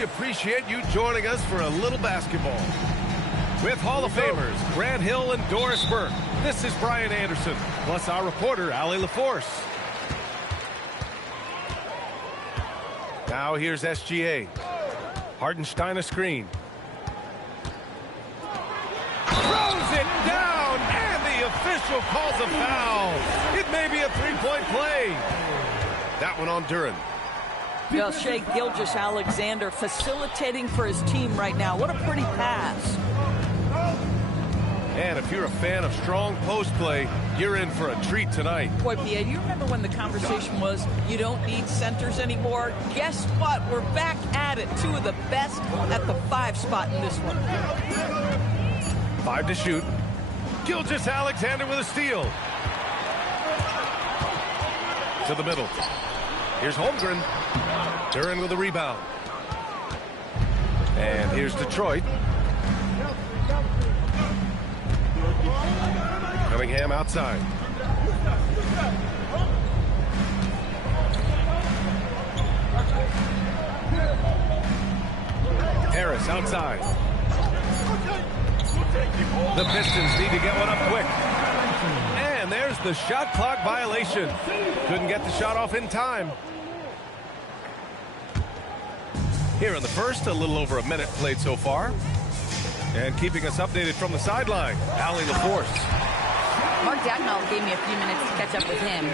We appreciate you joining us for a little basketball. With Hall of Famers Grant Hill and Doris Burke, this is Brian Anderson, plus our reporter, Allie LaForce. Now here's SGA. Hardenstein a screen. Throws it down, and the official calls a foul. It may be a three-point play. That one on Duren. Well, Shai Gilgeous-Alexander facilitating for his team right now. What a pretty pass. And if you're a fan of strong post play, you're in for a treat tonight. Boy, Pia, do you remember when the conversation was you don't need centers anymore? Guess what? We're back at it. Two of the best at the 5 spot in this one. 5 to shoot. Gilgeous-Alexander with a steal. To the middle. Here's Holmgren. Duren with a rebound. And here's Detroit. Cunningham outside. Harris outside. The Pistons need to get one up quick. And there's the shot clock violation. Couldn't get the shot off in time. Here in the first, a little over a minute played so far. And keeping us updated from the sideline, Allie LaForce. Mark Dagnall gave me a few minutes to catch up with him.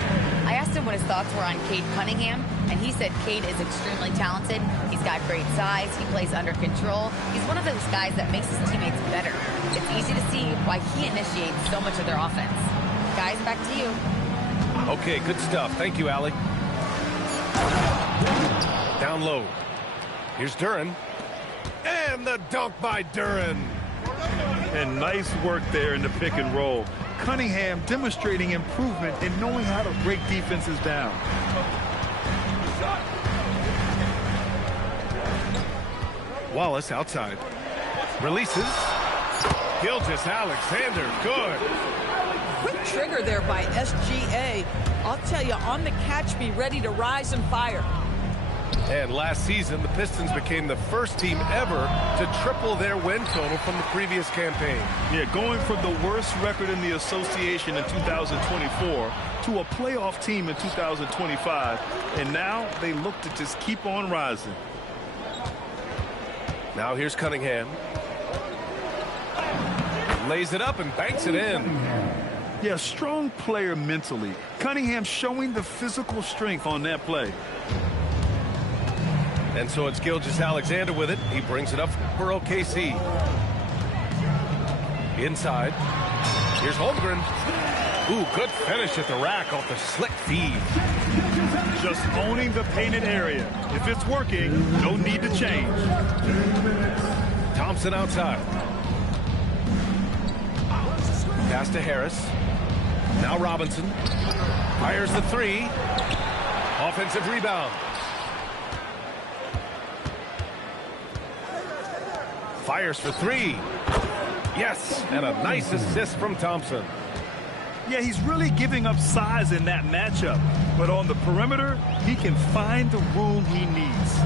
I asked him what his thoughts were on Cade Cunningham, and he said Cade is extremely talented. He's got great size. He plays under control. He's one of those guys that makes his teammates better. It's easy to see why he initiates so much of their offense. Guys, back to you. Okay, good stuff. Thank you, Allie. Down low. Here's Duren. And the dunk by Duren. And nice work there in the pick and roll. Cunningham demonstrating improvement in knowing how to break defenses down. Wallace outside. Releases. Gilgeous-Alexander, good. Quick trigger there by SGA. I'll tell you, on the catch, be ready to rise and fire. And last season, the Pistons became the first team ever to triple their win total from the previous campaign. Yeah, going from the worst record in the association in 2024 to a playoff team in 2025. And now they look to just keep on rising. Now here's Cunningham. Lays it up and banks it in. Yeah, strong player mentally. Cunningham showing the physical strength on that play. And so it's Gilgeous-Alexander with it. He brings it up for OKC. Inside. Here's Holmgren. Ooh, good finish at the rack off the slick feed. Just owning the painted area. If it's working, no need to change. Thompson outside. Pass to Harris. Now Robinson. Fires the 3. Offensive rebound. Fires for 3. Yes, and a nice assist from Thompson. Yeah, he's really giving up size in that matchup. But on the perimeter, he can find the room he needs.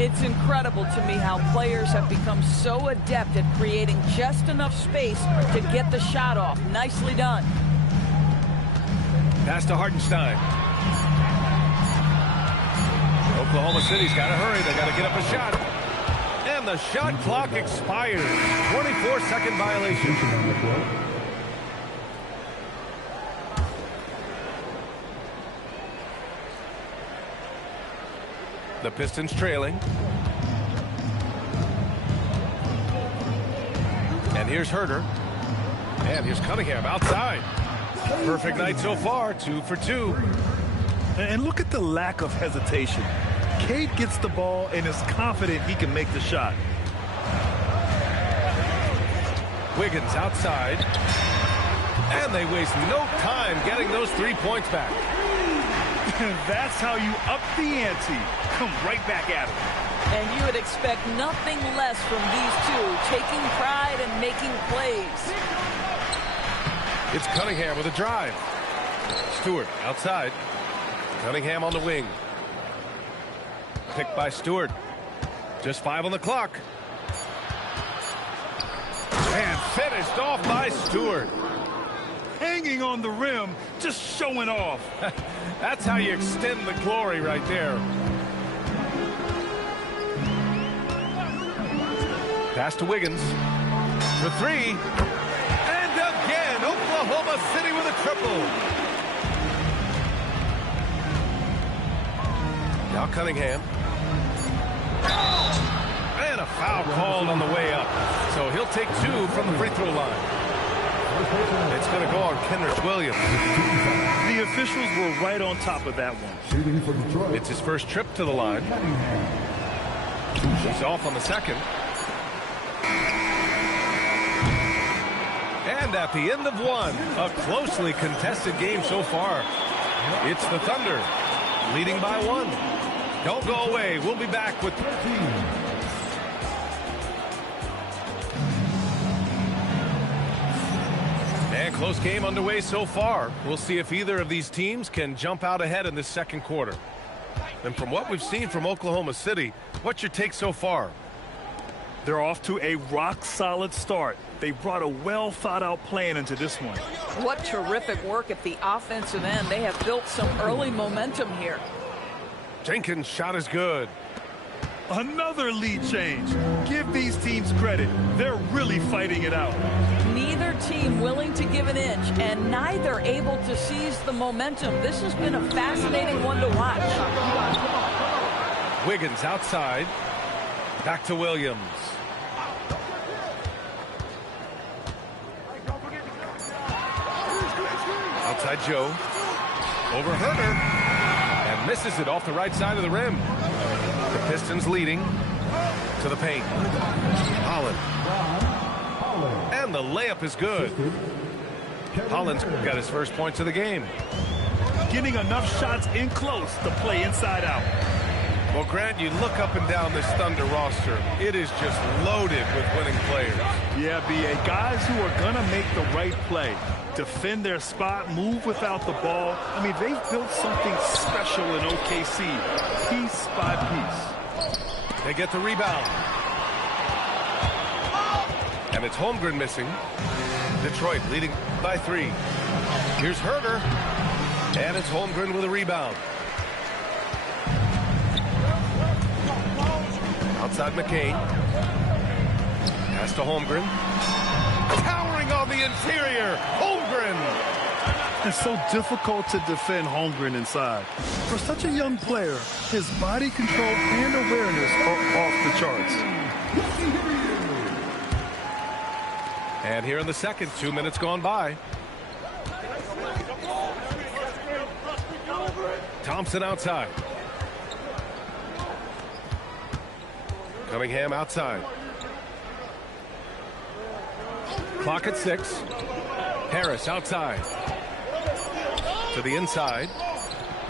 It's incredible to me how players have become so adept at creating just enough space to get the shot off. Nicely done. Pass to Hardenstein. Oklahoma City's got to hurry. They got to get up a shot. And the shot clock expires. 24-second violation. The Pistons trailing. And here's Herter. And here's Cunningham outside. Perfect night so far, 2 for 2. And look at the lack of hesitation. Cade gets the ball and is confident he can make the shot. Wiggins outside. And they waste no time getting those 3 points back. That's how you up the ante. Come right back at it. And you would expect nothing less from these two, taking pride and making plays. It's Cunningham with a drive. Stewart outside. Cunningham on the wing. Picked by Stewart. Just 5 on the clock. And finished off by Stewart. Hanging on the rim, just showing off. That's how you extend the glory right there. Pass to Wiggins for 3. And again, Oklahoma City with a triple. Now Cunningham. And a foul called on the way up. So he'll take 2 from the free throw line. It's going to go on Kenrich Williams. The officials were right on top of that one. It's his first trip to the line. He's off on the second. And at the end of 1, a closely contested game so far. It's the Thunder leading by 1. Don't go away. We'll be back with and close game underway so far. We'll see if either of these teams can jump out ahead in this second quarter. And from what we've seen from Oklahoma City, what's your take so far? They're off to a rock-solid start. They brought a well-thought-out plan into this one. What terrific work at the offensive end. They have built some early momentum here. Jenkins' shot is good. Another lead change. Give these teams credit. They're really fighting it out. Neither team willing to give an inch, and neither able to seize the momentum. This has been a fascinating one to watch. Wiggins outside. Back to Williams. Outside Joe. Over Herter. And misses it off the right side of the rim. The Pistons leading to the paint. Holland. And the layup is good. Holland's got his first points of the game. Getting enough shots in close to play inside out. Well, Grant, you look up and down this Thunder roster. It is just loaded with winning players. Yeah, B.A. Guys who are going to make the right play. Defend their spot, move without the ball. I mean, they've built something special in OKC. Piece by piece. They get the rebound. And it's Holmgren missing. Detroit leading by 3. Here's Herter. And it's Holmgren with a rebound. Outside McCain. Pass to Holmgren. Towering on the interior. Holmgren. It's so difficult to defend Holmgren inside. For such a young player, his body control and awareness are off the charts. And here in the second, 2 minutes gone by. Thompson outside. Cunningham outside. Clock at 6. Harris outside. To the inside.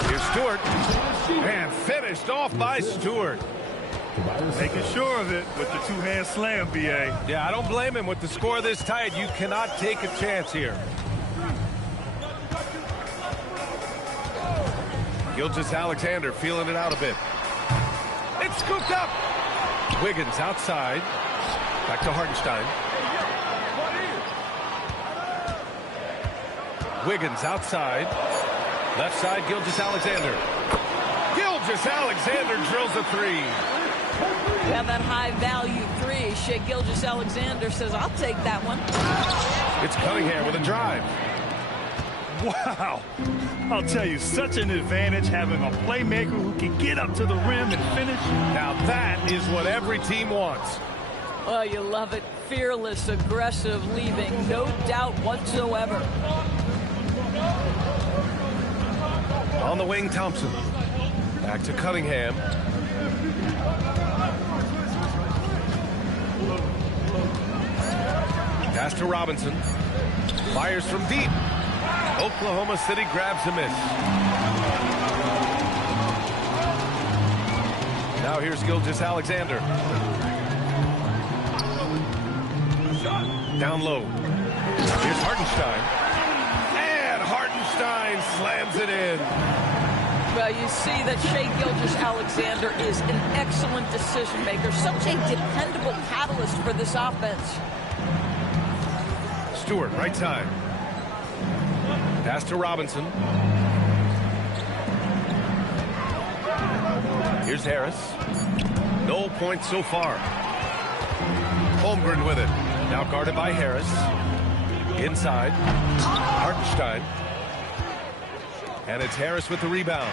Here's Stewart. And finished off by Stewart. Making sure of it with the two-hand slam, B.A. Yeah, I don't blame him. With the score this tight, you cannot take a chance here. Gilgeous-Alexander feeling it out a bit. It's scooped up. Wiggins outside. Back to Hartenstein. Wiggins outside. Left side, Gilgeous-Alexander. Gilgeous-Alexander drills a 3. Yeah, that high-value 3. Shea Gilgeous-Alexander says, I'll take that one. It's Cunningham with a drive. Wow. I'll tell you, such an advantage having a playmaker who can get up to the rim and finish. Now that is what every team wants. Oh, you love it. Fearless, aggressive, leaving no doubt whatsoever. On the wing, Thompson. Back to Cunningham. Pass to Robinson. Fires from deep. Oklahoma City grabs a miss. Now here's Gilgeous-Alexander. Down low. Here's Hartenstein. And Hartenstein slams it in. Well, you see that Shai Gilgeous-Alexander is an excellent decision maker, such a dependable catalyst for this offense. Stewart, right side. Pass to Robinson. Here's Harris. No points so far. Holmgren with it. Now guarded by Harris. Inside. Hartenstein. And it's Harris with the rebound.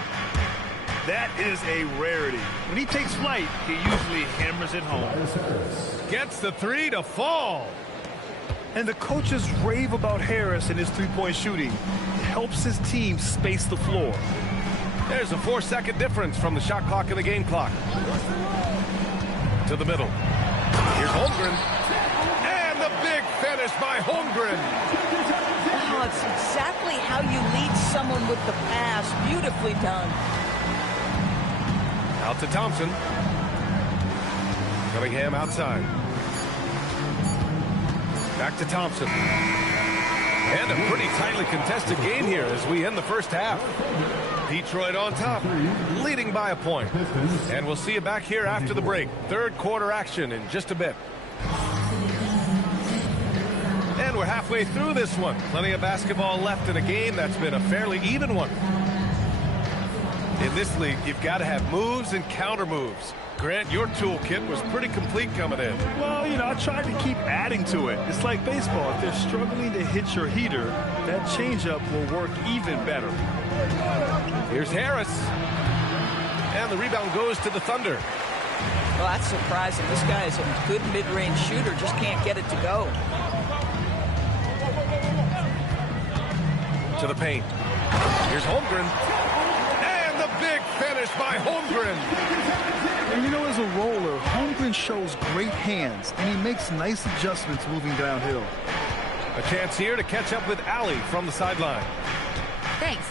That is a rarity. When he takes flight, he usually hammers it home. Gets the three to fall. And the coaches rave about Harris and his three-point shooting. Helps his team space the floor. There's a 4-second difference from the shot clock and the game clock. To the middle. Here's Holmgren. And the big finish by Holmgren. Oh, it's exactly how you lead someone with the pass. Beautifully done. Out to Thompson. Cunningham outside. Back to Thompson. And a pretty tightly contested game here as we end the first half. Detroit on top, leading by a point. And we'll see you back here after the break. Third quarter action in just a bit. And we're halfway through this one. Plenty of basketball left in a game that's been a fairly even one. In this league, you've got to have moves and counter moves. Grant, your toolkit was pretty complete coming in. Well, you know, I tried to keep adding to it. It's like baseball. If they're struggling to hit your heater, that changeup will work even better. Here's Harris. And the rebound goes to the Thunder. Well, that's surprising. This guy is a good mid-range shooter, just can't get it to go. To the paint. Here's Holmgren. And the big finish by Holmgren. And you know, as a roller, Holmgren shows great hands, and he makes nice adjustments moving downhill. A chance here to catch up with Allie from the sideline. Thanks.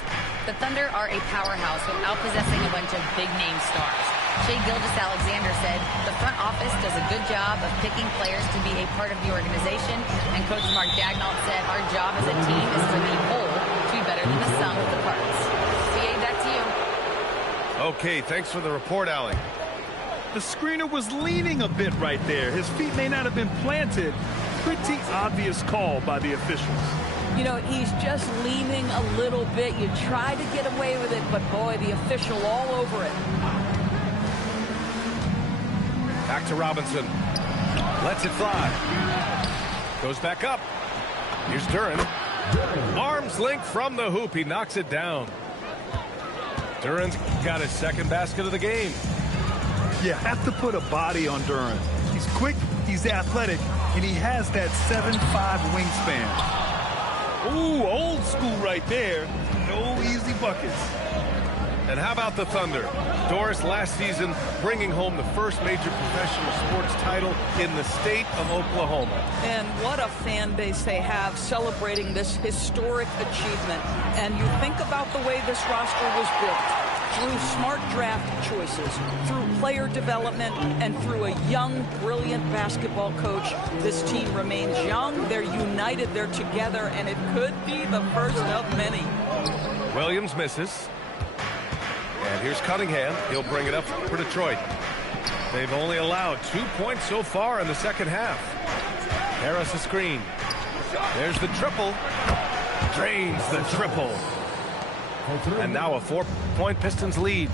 The Thunder are a powerhouse without possessing a bunch of big-name stars. Shai Gilgeous-Alexander said the front office does a good job of picking players to be a part of the organization, and Coach Mark Daigneault said our job as a team is for the whole to be better than the sum of the parts. CA, back to you. Okay, thanks for the report, Allie. The screener was leaning a bit right there. His feet may not have been planted. Pretty obvious call by the officials. You know, he's just leaning a little bit. You try to get away with it, but boy, the official all over it. Back to Robinson. Lets it fly. Goes back up. Here's Duren. Arms length from the hoop. He knocks it down. Duren's got his second basket of the game. You have to put a body on Duren. He's quick, he's athletic, and he has that 7'5" wingspan. Ooh, old school right there. No easy buckets. And how about the Thunder? Doris last season bringing home the first major professional sports title in the state of Oklahoma. And what a fan base they have celebrating this historic achievement. And you think about the way this roster was built. Through smart draft choices, through player development, and through a young, brilliant basketball coach, this team remains young, they're united, they're together, and it could be the first of many. Williams misses. And here's Cunningham. He'll bring it up for Detroit. They've only allowed 2 points so far in the second half. Harris a screen. There's the triple. Drains the triple. And now a 4-point Pistons lead.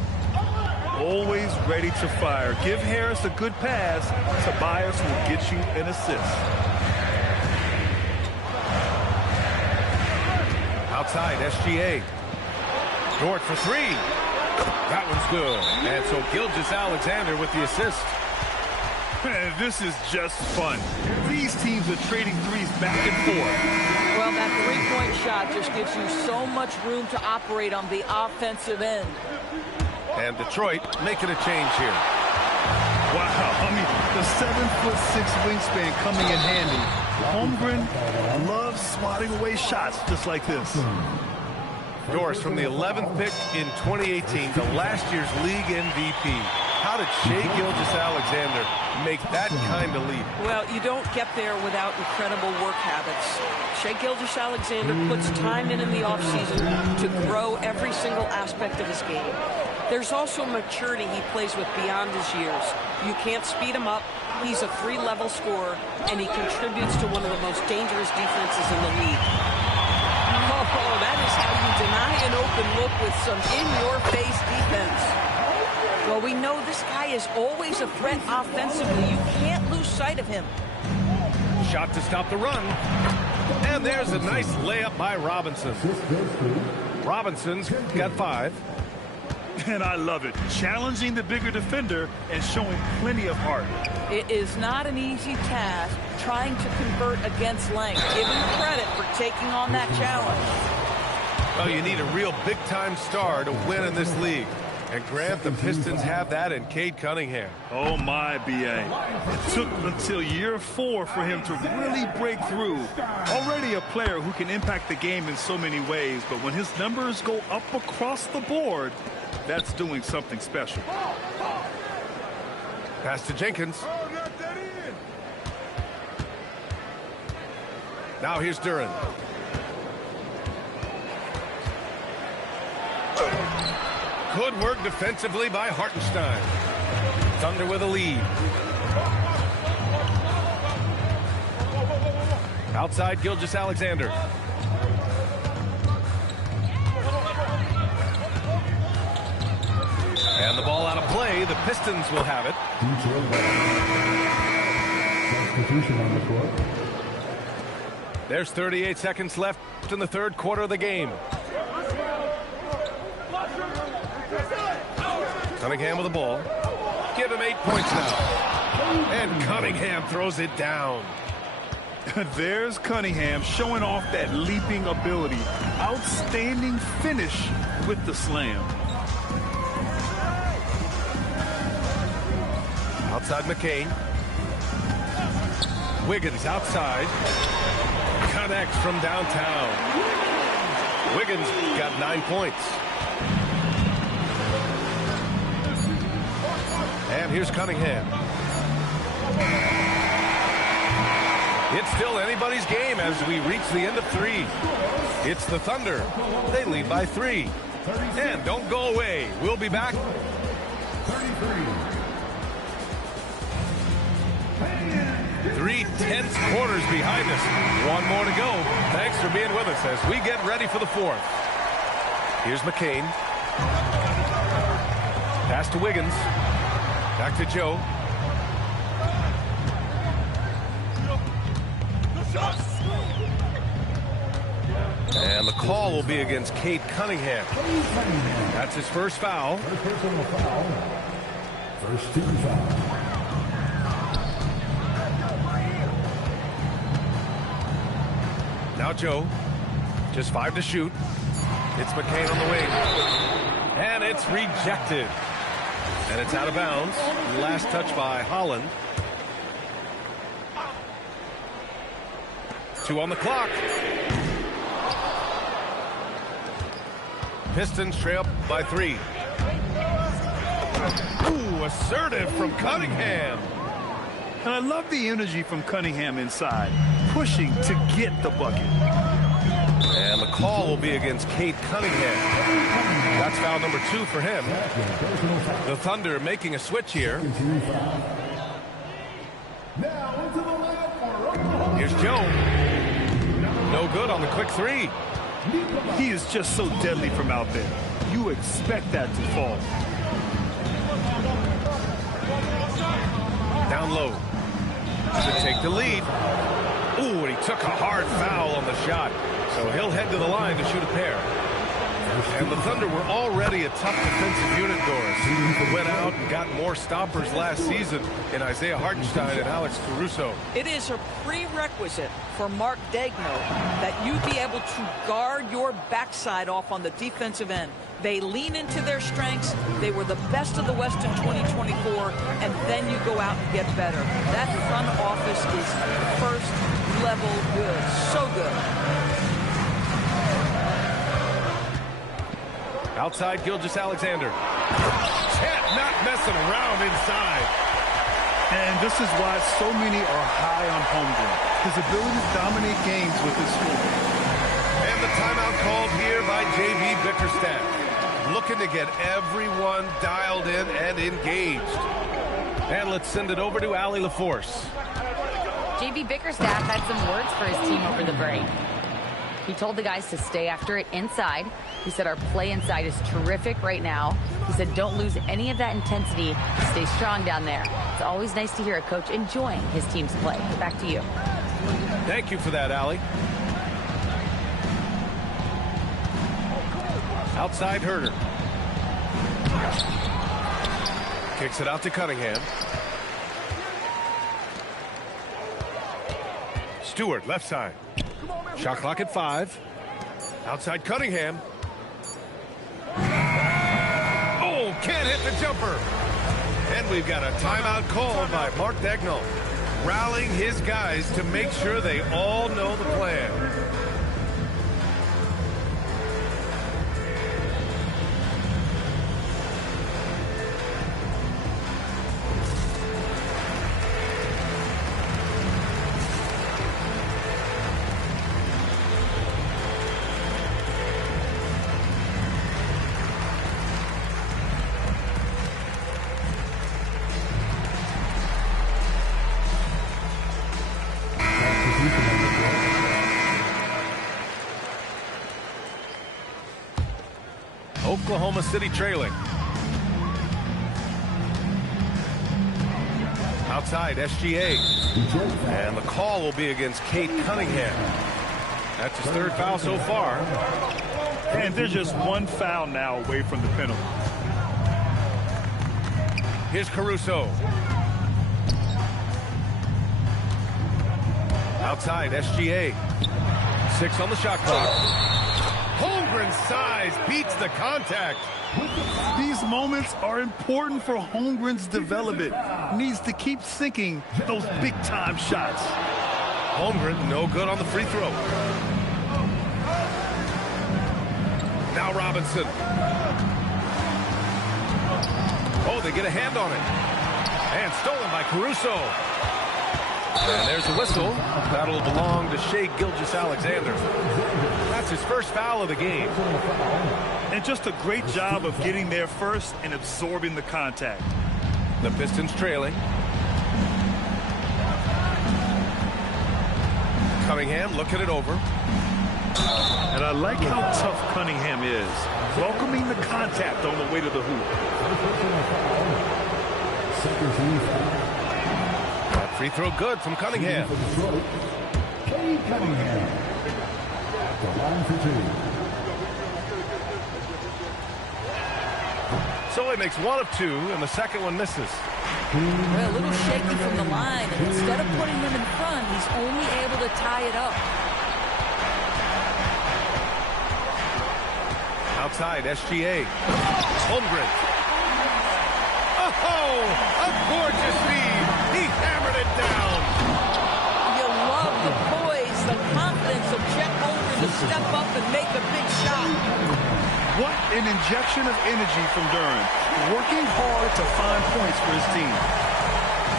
Always ready to fire. Give Harris a good pass. Tobias will get you an assist. Outside, SGA. Dort for three. That one's good. And so Gilgeous-Alexander with the assist. This is just fun. These teams are trading threes back and forth. Well, that three-point shot just gives you so much room to operate on the offensive end. And Detroit making a change here. Wow, I mean, the 7'6" wingspan coming in handy. Holmgren loves swatting away shots just like this. Doris from the 11th pick in 2018, the last year's league MVP. How How did Shai Gilgeous-Alexander make that kind of leap? Well, you don't get there without incredible work habits. Shai Gilgeous-Alexander puts time in the offseason to grow every single aspect of his game. There's also maturity he plays with beyond his years. You can't speed him up. He's a 3-level scorer, and he contributes to one of the most dangerous defenses in the league. Oh, that is how you deny an open look with some in-your-face defense. Well, we know this guy is always a threat offensively. You can't lose sight of him. Shot to stop the run. And there's a nice layup by Robinson. Robinson's got 5. And I love it. Challenging the bigger defender and showing plenty of heart. It is not an easy task trying to convert against length. Give him credit for taking on that challenge. Well, you need a real big-time star to win in this league. And Grant, the Pistons have that in Cade Cunningham. Oh, my, B.A. It took until year 4 for him to really break through. Already a player who can impact the game in so many ways, but when his numbers go up across the board, that's doing something special. Pass to Jenkins. Now here's Duren. Good work defensively by Hartenstein. Thunder with a lead. Outside Gilgeous-Alexander. And the ball out of play. The Pistons will have it. Substitution on the court. There's 38 seconds left in the third quarter of the game. Cunningham with the ball. Give him 8 points now. And Cunningham throws it down. There's Cunningham showing off that leaping ability. Outstanding finish with the slam. Outside McCain. Wiggins outside. Connects from downtown. Wiggins got 9 points. And here's Cunningham. It's still anybody's game as we reach the end of 3. It's the Thunder. They lead by 3. And don't go away. We'll be back. 3 tense quarters behind us. 1 more to go. Thanks for being with us as we get ready for the 4th. Here's McCain. Pass to Wiggins. Back to Joe. And the call will be against Cade Cunningham. That's his first foul. First team foul. Now Joe. Just 5 to shoot. It's McCain on the wing. And it's rejected. And it's out of bounds. Last touch by Holland. 2 on the clock. Pistons trail by 3. Ooh, assertive from Cunningham. And I love the energy from Cunningham inside, pushing to get the bucket. And the call will be against Cade Cunningham. That's foul number 2 for him. The Thunder making a switch here. Here's Joe. No good on the quick 3. He is just so deadly from out there. You expect that to fall. Down low. To take the lead. Ooh, and he took a hard foul on the shot. So he'll head to the line to shoot a pair. And the Thunder were already a tough defensive unit, Doris. Went out and got more stoppers last season in Isaiah Hartenstein and Alex Caruso. It is a prerequisite for Mark Daigneault that you be able to guard your backside off on the defensive end. They lean into their strengths. They were the best of the West in 2024, and then you go out and get better. That front office is first level good. So good. Outside Gilgeous-Alexander. Cat not messing around inside. And this is why so many are high on Holmgren. His ability to dominate games with his scoring. And the timeout called here by J.B. Bickerstaff. Looking to get everyone dialed in and engaged. And let's send it over to Allie LaForce. J.B. Bickerstaff had some words for his team over the break. He told the guys to stay after it inside. He said our play inside is terrific right now. He said don't lose any of that intensity. Stay strong down there. It's always nice to hear a coach enjoying his team's play. Back to you. Thank you for that, Allie. Outside Herder. Kicks it out to Cunningham. Stewart, left side. Shot clock at 5. Outside Cunningham. Oh, can't hit the jumper. And we've got a timeout called by Mark Daigneault, rallying his guys to make sure they all know the plan. Oklahoma City trailing. Outside SGA. And the call will be against Cade Cunningham. That's his 3rd foul so far. And there's just 1 foul now away from the penalty. Here's Caruso. Outside SGA. 6 on the shot clock. Holmgren's size beats the contact. These moments are important for Holmgren's development. Needs to keep sinking those big-time shots. Holmgren no good on the free throw. Now Robinson. Oh, they get a hand on it. And stolen by Caruso. And there's a whistle. That'll belong to Shai Gilgeous-Alexander. That's his 1st foul of the game. And just a great job of getting there first and absorbing the contact. The Pistons trailing. Cunningham looking it over. And I like how tough Cunningham is, welcoming the contact on the way to the hoop. That free throw good from Cunningham. Cade Cunningham. The line for 2. So he makes 1 of 2, and the second one misses. A little shaky from the line, and instead of putting him in front, he's only able to tie it up. Outside, SGA. Holmgren. Oh, a gorgeous feed. He hammered it down. You love the poise, the confidence of Chet Holmgren to step up and make a big shot. What an injection of energy from Duren, working hard to find points for his team.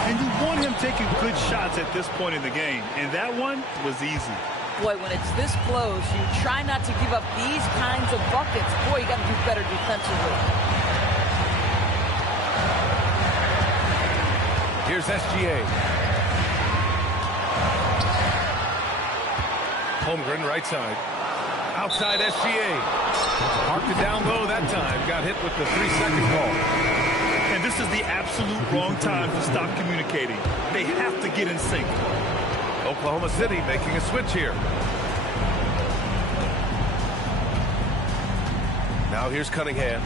And you want him taking good shots at this point in the game, and that one was easy. Boy, when it's this close, you try not to give up these kinds of buckets. Boy, you got to do better defensively. Here's SGA. Holmgren right side. Outside SGA. Marked it down low that time. Got hit with the 3-second call. And this is the absolute wrong time to stop communicating. They have to get in sync. Oklahoma City making a switch here. Now here's Cunningham.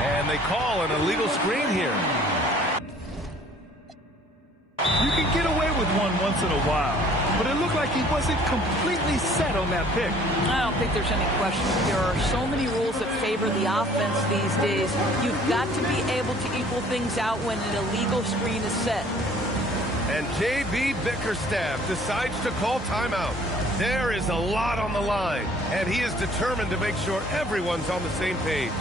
And they call an illegal screen here. You can get away with one once in a while, but it looked like he wasn't completely set on that pick. I don't think there's any question. There are so many rules that favor the offense these days. You've got to be able to equal things out when an illegal screen is set. And J.B. Bickerstaff decides to call timeout. There is a lot on the line, and he is determined to make sure everyone's on the same page.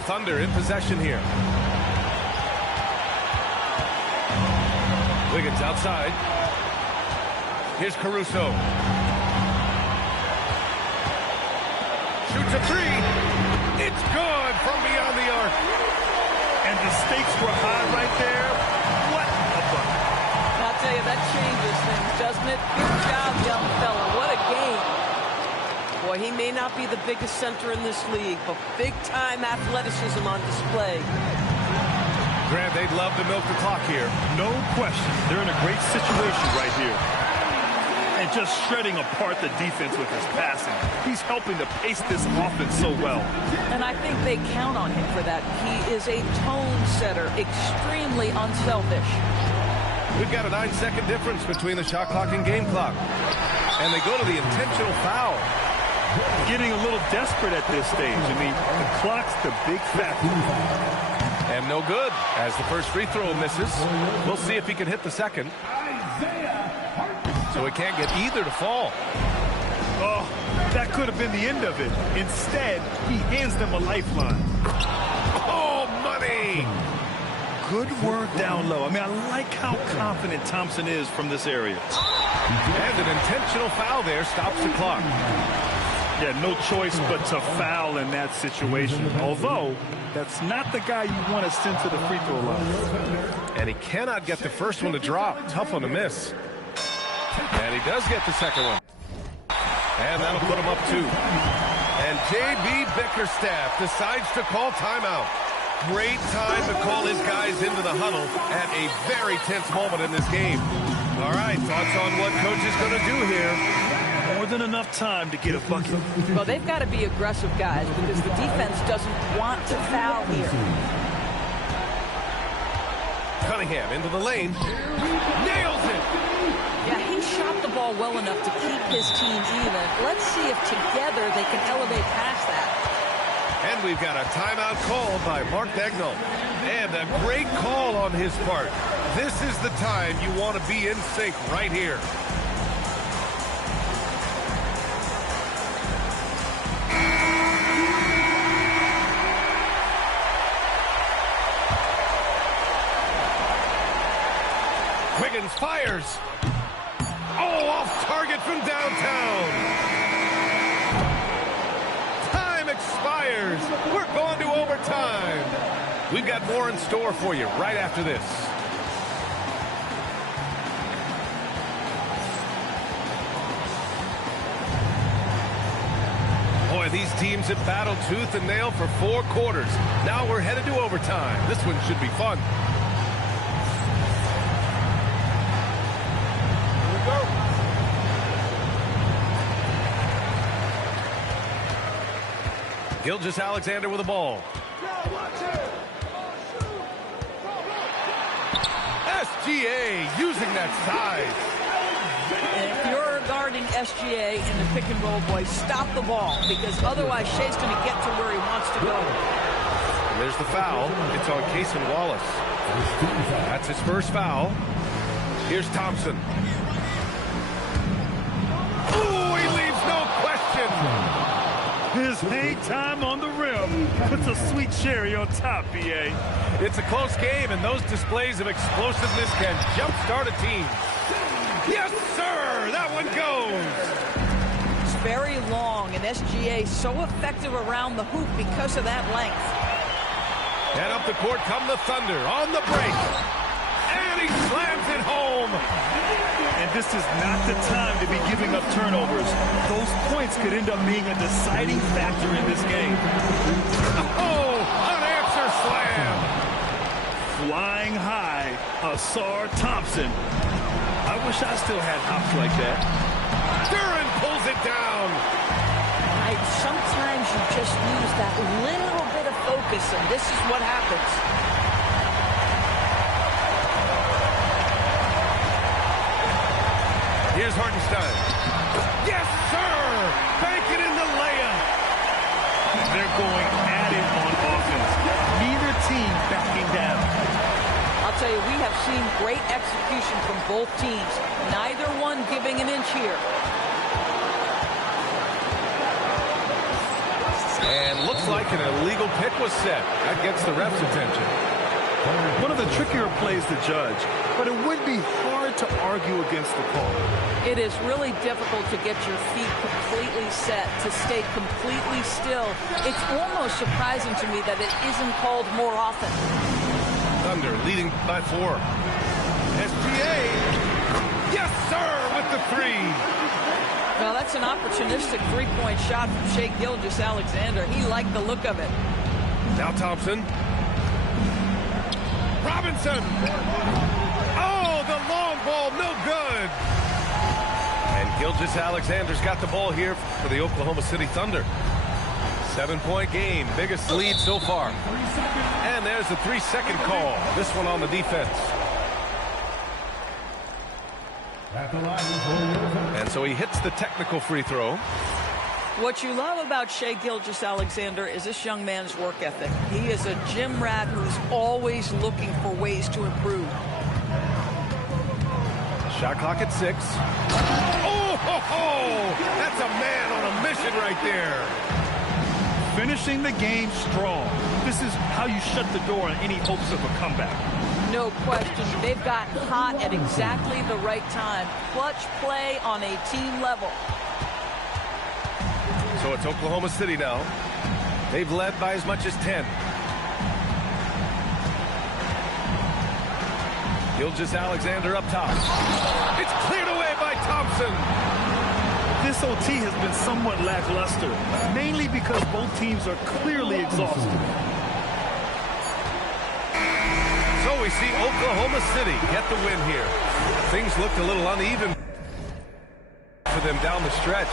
the Thunder in possession here. Wiggins outside. Here's Caruso. Shoots a three. It's good from beyond the arc. And the stakes were high right there. What a bucket. I'll tell you, that changes things, doesn't it? Good job, young fella. What a game. Boy, he may not be the biggest center in this league, but big-time athleticism on display. Grant, they'd love to milk the clock here. No question. They're in a great situation right here. And just shredding apart the defense with his passing. He's helping to pace this offense so well. And I think they count on him for that. He is a tone setter, extremely unselfish. We've got a 9-second difference between the shot clock and game clock. And they go to the intentional foul. Getting a little desperate at this stage. I mean, the clock's the big factor. And no good, as the first free throw misses. We'll see if he can hit the second. So he can't get either to fall. Oh, that could have been the end of it. Instead, he hands them a lifeline. Oh, money! Good work down low. I mean, I like how confident Thompson is from this area. And an intentional foul there stops the clock. Yeah, no choice but to foul in that situation. Although, that's not the guy you want to send to the free throw line. And he cannot get the first one to drop. Tough one to miss. And he does get the second one. And that'll put him up 2. And J.B. Bickerstaff decides to call timeout. Great time to call his guys into the huddle at a very tense moment in this game. All right, thoughts on what coach is going to do here? More than enough time to get a bucket. Well, they've got to be aggressive, guys, because the defense doesn't want to foul here. Cunningham into the lane. Nails it! Yeah, he shot the ball well enough to keep his team even. Let's see if together they can elevate past that. And we've got a timeout called by Mark Daigneault. And a great call on his part. This is the time you want to be in sync right here. Wiggins fires. Oh, off target from downtown. Time expires. We're going to overtime. We've got more in store for you right after this. Boy, these teams have battled tooth and nail for 4 quarters. Now we're headed to overtime. This one should be fun. Gilgeous-Alexander with the ball. SGA using that size. If you're guarding SGA in the pick and roll, boy, stop the ball, because otherwise Shea's going to get to where he wants to go. There's the foul. It's on Cason Wallace. That's his first foul. Here's Thompson. Ooh, he leaves no question. His hang time on the rim puts a sweet cherry on top, B.A. It's a close game, and those displays of explosiveness can jumpstart a team. Yes, sir! That one goes! It's very long, and SGA so effective around the hoop because of that length. And up the court come the Thunder on the break. And he slams it home. And this is not the time to be giving up turnovers. Those points could end up being a deciding factor in this game. Oh, unanswered slam. Flying high, Asar Thompson. I wish I still had hops like that. Duran pulls it down. Sometimes you just lose that little bit of focus, and this is what happens. Here's Hartenstein. Yes, sir! Bank it in the layup. They're going at it on offense. Neither team backing down. I'll tell you, we have seen great execution from both teams. Neither one giving an inch here. And looks like an illegal pick was set. That gets the ref's attention. One of the trickier plays to judge, but it would be hard to argue against the call. It is really difficult to get your feet completely set, to stay completely still. It's almost surprising to me that it isn't called more often. Thunder leading by 4. SGA. Yes, sir, with the 3. Well, that's an opportunistic three-point shot from Shai Gilgeous-Alexander. He liked the look of it. Now Thompson. Robinson. Oh, the long ball, no good. And Gilgeous-Alexander's got the ball here for the Oklahoma City Thunder. 7-point game, biggest lead so far. And there's the 3-second call. This one on the defense. And so he hits the technical free throw. What you love about Shai Gilgeous-Alexander is this young man's work ethic. He is a gym rat who's always looking for ways to improve. Shot clock at 6. Oh, ho, ho! That's a man on a mission right there. Finishing the game strong. This is how you shut the door on any hopes of a comeback. No question. They've gotten hot at exactly the right time. Clutch play on a team level. So it's Oklahoma City now. They've led by as much as 10. Gilgeous-Alexander up top. It's cleared away by Thompson. This OT has been somewhat lackluster, mainly because both teams are clearly exhausted. So we see Oklahoma City get the win here. Things looked a little uneven for them down the stretch.